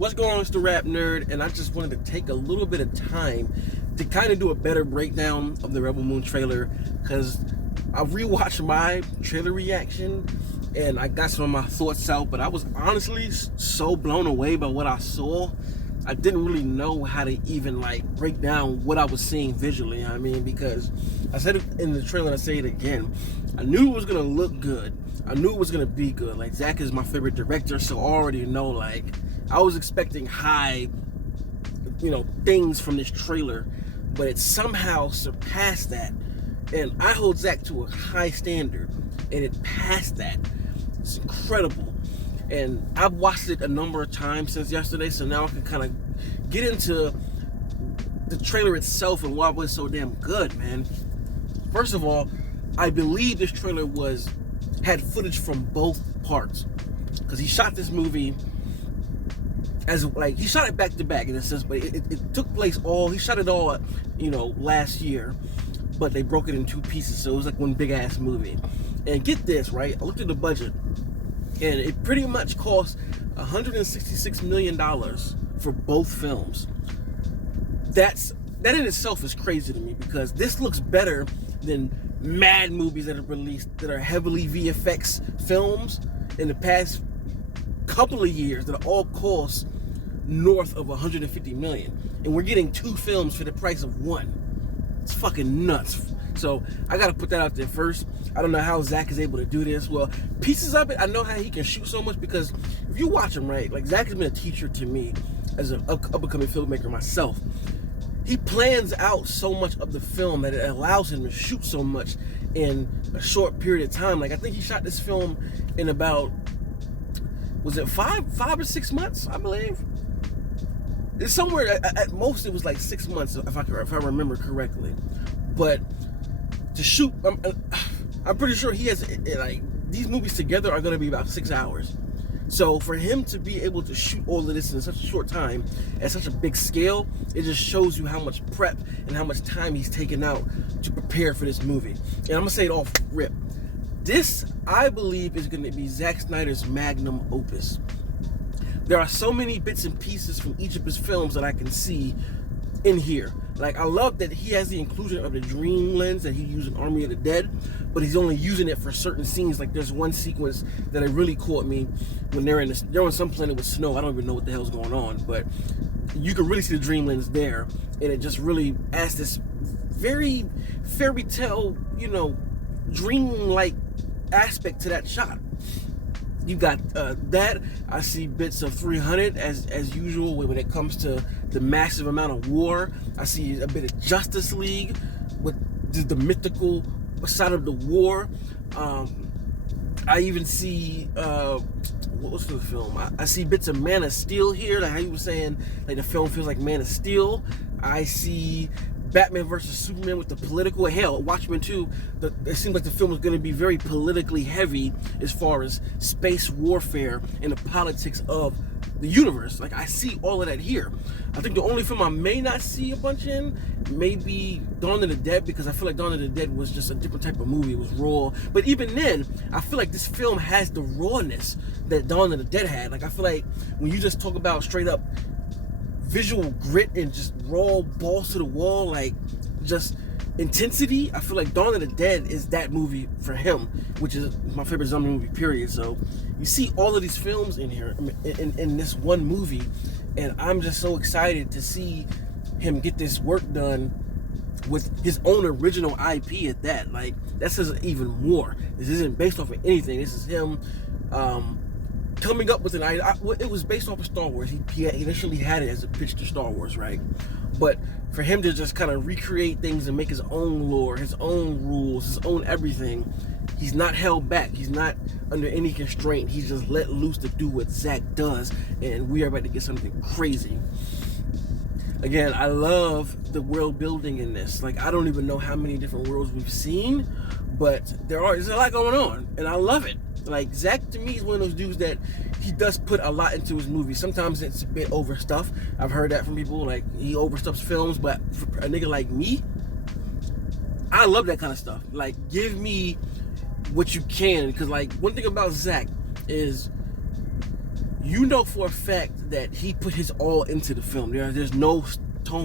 What's going on? It's the Rap Nerd, and I just wanted to take a little bit of time to kind of do a better breakdown of the Rebel Moon trailer, because I rewatched my trailer reaction and I got some of my thoughts out, but I was honestly so blown away by what I saw. I didn't really know how to even break down what I was seeing visually. I mean, because I said it in the trailer and I say it again, I knew it was gonna look good. I knew it was gonna be good. Like, Zack is my favorite director, so I already know, I was expecting high, things from this trailer, but it somehow surpassed that. And I hold Zack to a high standard, and it passed that. It's incredible. And I've watched it a number of times since yesterday, so now I can kind of get into the trailer itself and why it was so damn good, man. First of all, I believe this trailer had footage from both parts, because he shot this movie as he shot it back to back in a sense, but it took place he shot it all, last year, but they broke it in two pieces, so it was like one big ass movie. And get this, right? I looked at the budget, and it pretty much cost $166 million for both films. That in itself is crazy to me, because this looks better than mad movies that are released that are heavily VFX films in the past couple of years that all cost north of $150 million. And we're getting two films for the price of one. It's fucking nuts. So I gotta put that out there first. I don't know how Zack is able to do this. Well, pieces of it, I know how he can shoot so much, because if you watch him, right, Zack has been a teacher to me as an up-and-coming filmmaker myself. He plans out so much of the film that it allows him to shoot so much in a short period of time. I think he shot this film in about, was it five or 6 months, I believe? It's somewhere, at most it was 6 months, if I remember correctly. But to shoot, I'm pretty sure he has, these movies together are going to be about 6 hours. So for him to be able to shoot all of this in such a short time, at such a big scale, it just shows you how much prep and how much time he's taken out to prepare for this movie. And I'm going to say it off rip. This, I believe, is going to be Zack Snyder's magnum opus. There are so many bits and pieces from each of his films that I can see in here. I love that he has the inclusion of the dream lens that he used in Army of the Dead, but he's only using it for certain scenes. There's one sequence that really caught me when they're on some planet with snow. I don't even know what the hell's going on, but you can really see the dream lens there, and it just really adds this very fairy tale, dream-like aspect to that shot. You got that. I see bits of 300 as usual when it comes to the massive amount of war. I see a bit of Justice League with the mythical side of the war. I even see what was the film? I see bits of Man of Steel here, how you were saying, the film feels like Man of Steel. I see Batman versus Superman with the political, hell, Watchmen 2, it seems like the film is going to be very politically heavy as far as space warfare and the politics of the universe. I see all of that here. I think the only film I may not see a bunch in may be Dawn of the Dead, because I feel like Dawn of the Dead was just a different type of movie. It was raw. But even then, I feel like this film has the rawness that Dawn of the Dead had. I feel like when you just talk about straight up visual grit and just raw balls to the wall, just intensity, I feel like Dawn of the Dead is that movie for him, which is my favorite zombie movie, period. So you see all of these films in here, in this one movie, and I'm just so excited to see him get this work done with his own original IP at that. That says even more. This isn't based off of anything. This is him coming up with an idea. It was based off of Star Wars. He initially had it as a pitch to Star Wars, right? But for him to just kind of recreate things and make his own lore, his own rules, his own everything, he's not held back. He's not under any constraint. He's just let loose to do what Zack does, and we are about to get something crazy. Again, I love the world building in this. I don't even know how many different worlds we've seen, but there's a lot going on, and I love it. Zack, to me, is one of those dudes that he does put a lot into his movies. Sometimes it's a bit overstuffed. I've heard that from people, he overstuffs films, but for a nigga like me, I love that kind of stuff. Give me what you can, because one thing about Zack is you know for a fact that he put his all into the film. There's no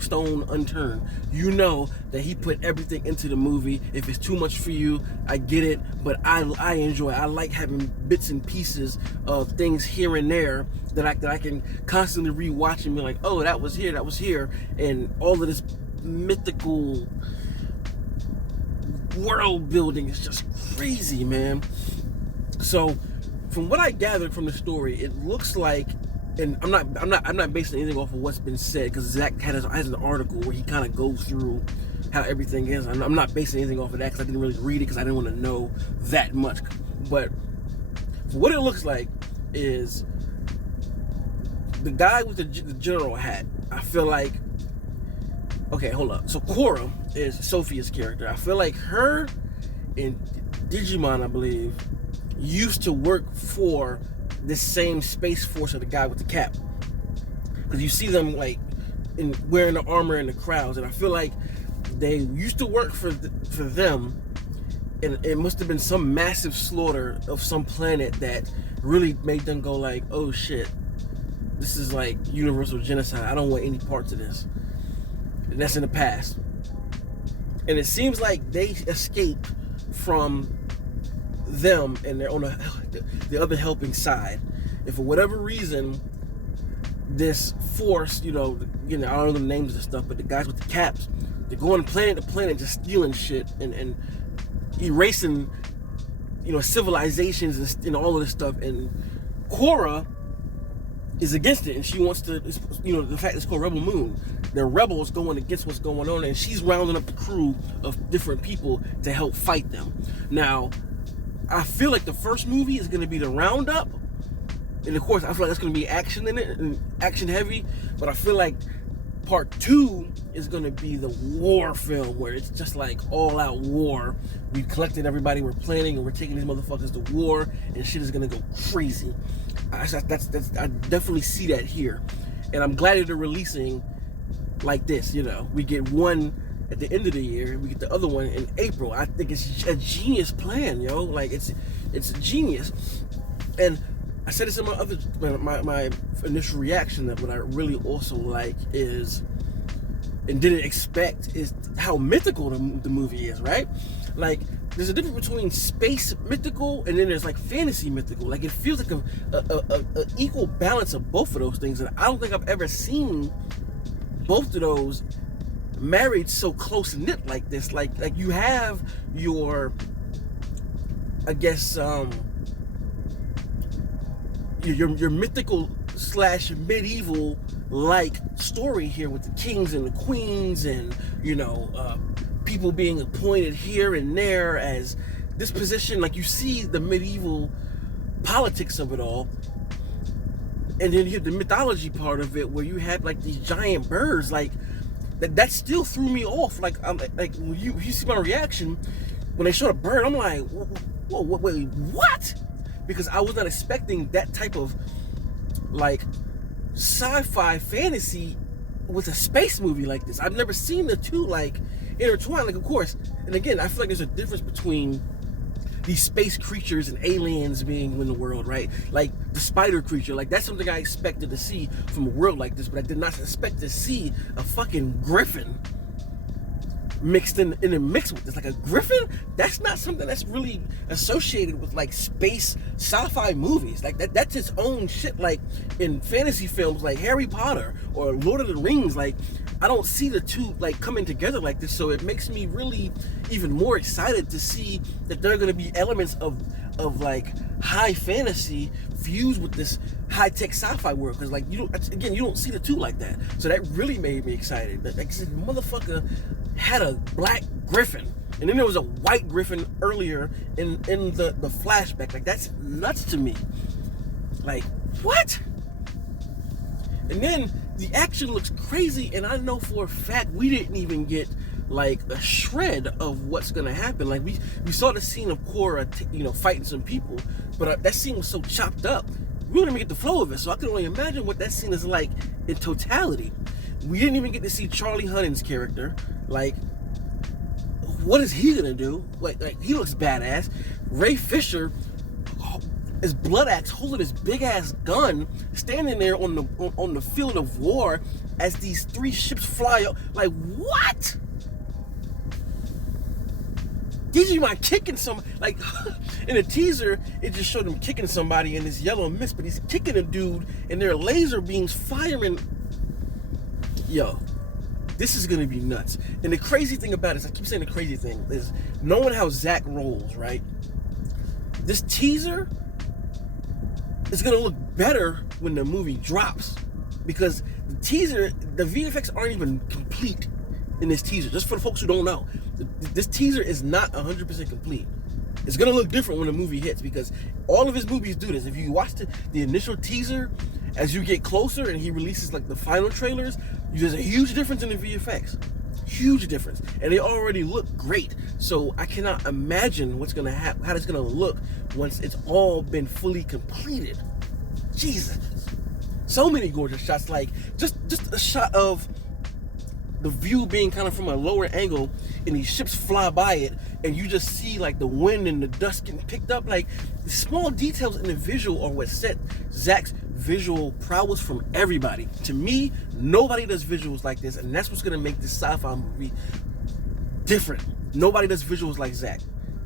stone unturned. You know that he put everything into the movie. If it's too much for you, I get it, but I enjoy it. I like having bits and pieces of things here and there that I can constantly rewatch and be like, oh, that was here, and all of this mythical world building is just crazy, man. So from what I gathered from the story, it looks like, and I'm not basing anything off of what's been said, because Zack has an article where he kind of goes through how everything is. I'm not basing anything off of that because I didn't really read it because I didn't want to know that much. But what it looks like is the guy with the general hat. I feel like, okay, hold up. So Korra is Sophia's character. I feel like her and Digimon, I believe, used to work for this same space force of the guy with the cap, because you see them like wearing the armor in the crowds, and I feel like they used to work for them, and it must have been some massive slaughter of some planet that really made them go like, oh shit, this is like universal genocide. I don't want any parts of this. And that's in the past. And it seems like they escaped from them and they're on the other helping side. And for whatever reason, this force, I don't know the names of the stuff, but the guys with the caps, they're going planet to planet just stealing shit and erasing, civilizations and all of this stuff. And Korra is against it, and she wants to, the fact it's called Rebel Moon. They're rebels going against what's going on, and she's rounding up a crew of different people to help fight them. Now, I feel like the first movie is going to be the roundup, and of course I feel like there's going to be action in it and action heavy, but I feel like part 2 is going to be the war film, where it's just like all out war. We've collected everybody, we're planning, and we're taking these motherfuckers to war, and shit is going to go crazy. I definitely see that here, and I'm glad that they're releasing like this. We get one at the end of the year, and we get the other one in April. I think it's a genius plan, like it's genius. And I said this in my initial reaction, that what I really also like is, and didn't expect, is how mythical the movie is, right? Like, there's a difference between space mythical and then there's like fantasy mythical. Like, it feels like a equal balance of both of those things, and I don't think I've ever seen both of those married so close knit like this. Like you have your, I guess, your mythical / medieval like story here with the kings and the queens, and people being appointed here and there as this position. Like, you see the medieval politics of it all, and then you have the mythology part of it, where you have like these giant birds. Like, that still threw me off. Like, I'm like, when you see my reaction when they showed a bird, I'm like, whoa, wait, what? Because I was not expecting that type of like sci-fi fantasy with a space movie like this. I've never seen the two like intertwined. Like, of course, and again, I feel like there's a difference between these space creatures and aliens being in the world, right? Like the spider creature, like that's something I expected to see from a world like this, but I did not expect to see a fucking griffin mixed in a mix with this. Like, a griffin, that's not something that's really associated with like space sci-fi movies. Like that's its own shit. Like in fantasy films like Harry Potter or Lord of the Rings, like I don't see the two like coming together like this. So it makes me really even more excited to see that there are going to be elements of like high fantasy fused with this high-tech sci-fi world, because like you don't see the two like that. So that really made me excited. Like, this motherfucker had a black griffin, and then there was a white griffin earlier in the flashback. Like, that's nuts to me. Like, what? And then the action looks crazy, and I know for a fact we didn't even get like a shred of what's gonna happen. Like, we saw the scene of Korra fighting some people, but that scene was so chopped up, we didn't even get the flow of it. So I can only imagine what that scene is like in totality. We didn't even get to see Charlie Hunnam's character. Like, what is he gonna do? Like he looks badass. Ray Fisher, is Blood Axe holding this big ass gun, standing there on the field of war as these 3 ships fly up. Like, what? Digimon kicking some, like, in the teaser, it just showed him kicking somebody in this yellow mist, but he's kicking a dude and there are laser beams firing. Yo, this is gonna be nuts. And the crazy thing about it is, I keep saying the crazy thing, is knowing how Zack rolls, right? This teaser is gonna look better when the movie drops, because the teaser, the VFX aren't even complete in this teaser. Just for the folks who don't know, this teaser is not 100% complete. It's gonna look different when the movie hits, because all of his movies do this. If you watch the initial teaser, as you get closer and he releases like the final trailers, there's a huge difference in the VFX. Huge difference. And they already look great. So I cannot imagine what's gonna happen, how it's gonna look once it's all been fully completed. Jesus. So many gorgeous shots, like just a shot of the view being kind of from a lower angle and these ships fly by it and you just see like the wind and the dust getting picked up. Like, the small details in the visual are what set Zack's visual prowess from everybody. To me, nobody does visuals like this, and that's what's gonna make this sci-fi movie different. Nobody does visuals like Zack.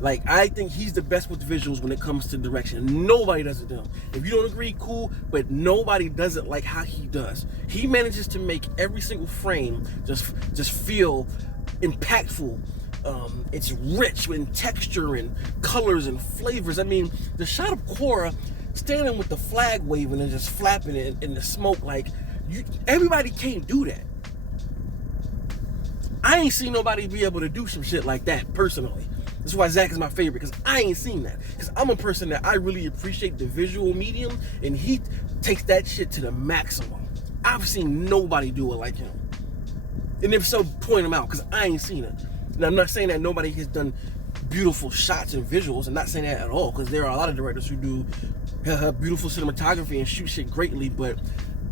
Like, I think he's the best with visuals when it comes to direction. Nobody does it to him. If you don't agree, cool, but nobody does it like how he does. He manages to make every single frame just feel impactful. It's rich in texture and colors and flavors. I mean, the shot of Korra standing with the flag waving and just flapping it in the smoke, like, everybody can't do that. I ain't seen nobody be able to do some shit like that personally. That's why Zack is my favorite, because I ain't seen that. Because I'm a person that I really appreciate the visual medium, and he takes that shit to the maximum. I've seen nobody do it like him. And if so, point him out, because I ain't seen it. And I'm not saying that nobody has done beautiful shots and visuals. I'm not saying that at all, because there are a lot of directors who do beautiful cinematography and shoot shit greatly, but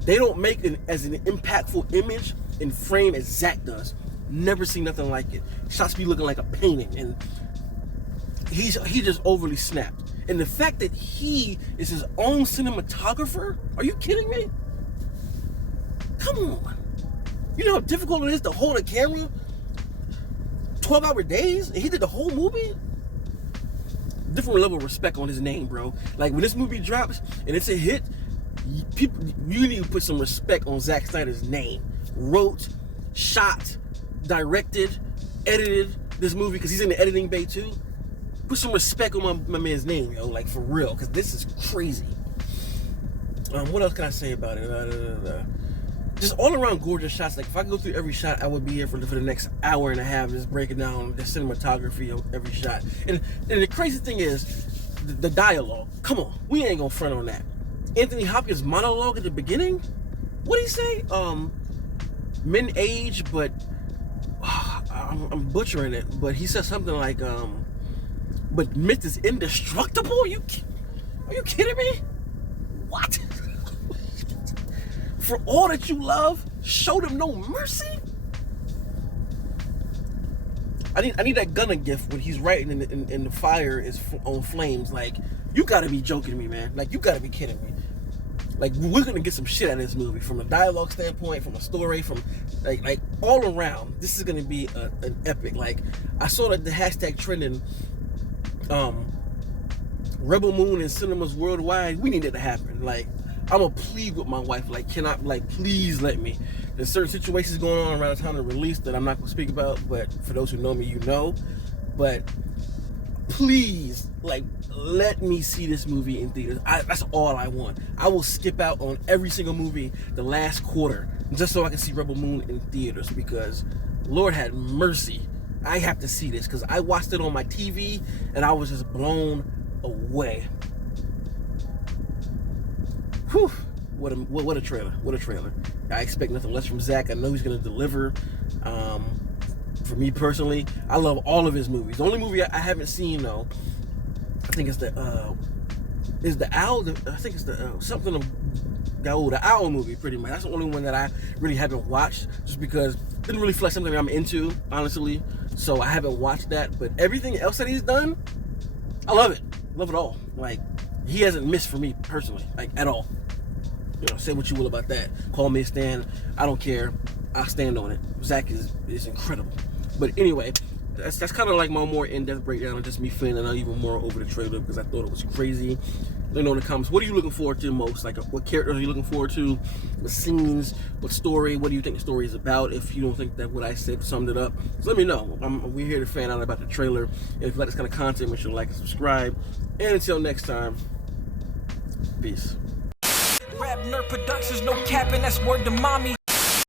they don't make it as an impactful image and frame as Zack does. Never seen nothing like it. Shots be looking like a painting, and he just overly snapped. And the fact that he is his own cinematographer, are you kidding me? Come on. You know how difficult it is to hold a camera 12-hour days, and he did the whole movie? Different level of respect on his name, bro. Like, when this movie drops and it's a hit, you need to put some respect on Zack Snyder's name. Wrote, shot, directed, edited this movie, because he's in the editing bay too. Put some respect on my man's name, yo, like, for real, because this is crazy. What else can I say about it? Just all around gorgeous shots. Like, if I could go through every shot, I would be here for the next hour and a half, just breaking down the cinematography of every shot. And the crazy thing is, the dialogue. Come on, we ain't gonna front on that. Anthony Hopkins' monologue at the beginning. What did he say? Men age, but I'm butchering it. But he said something like, but myth is indestructible? Are you kidding me? What? For all that you love, show them no mercy? I need that Gunna gift when he's writing and the fire is on flames. Like, you gotta be joking me, man. Like, you gotta be kidding me. Like, we're gonna get some shit out of this movie, from a dialogue standpoint, from a story, from like all around. This is gonna be an epic. Like, I saw that the hashtag trending, Rebel Moon in cinemas worldwide. We need it to happen. Like, I'm gonna plead with my wife, like, please let me. There's certain situations going on around the time of release that I'm not gonna speak about, but for those who know me, you know. But please, like, let me see this movie in theaters. That's all I want. I will skip out on every single movie the last quarter just so I can see Rebel Moon in theaters, because Lord had mercy, I have to see this, because I watched it on my TV and I was just blown away. Whew. What a trailer. What a trailer. I expect nothing less from Zack. I know he's going to deliver. For me personally, I love all of his movies. The only movie I haven't seen, though, I think it's the Owl. I think it's the something of the Owl movie, pretty much. That's the only one that I really haven't watched, just because it didn't really feel like something I'm into, honestly. So I haven't watched that. But everything else that he's done, I love it. Love it all. Like, he hasn't missed for me personally, like at all. Say what you will about that. Call me a stan. I don't care. I stand on it. Zack is incredible. But anyway, that's kind of like my more in-depth breakdown of just me feeling even more over the trailer because I thought it was crazy. Let me know in the comments, what are you looking forward to most? Like, what characters are you looking forward to? What scenes? What story? What do you think the story is about? If you don't think that what I said summed it up, so let me know. We're here to fan out about the trailer. And if you like this kind of content, make sure to like and subscribe. And until next time, peace. RapNerd Productions, no capping, that's word to mommy.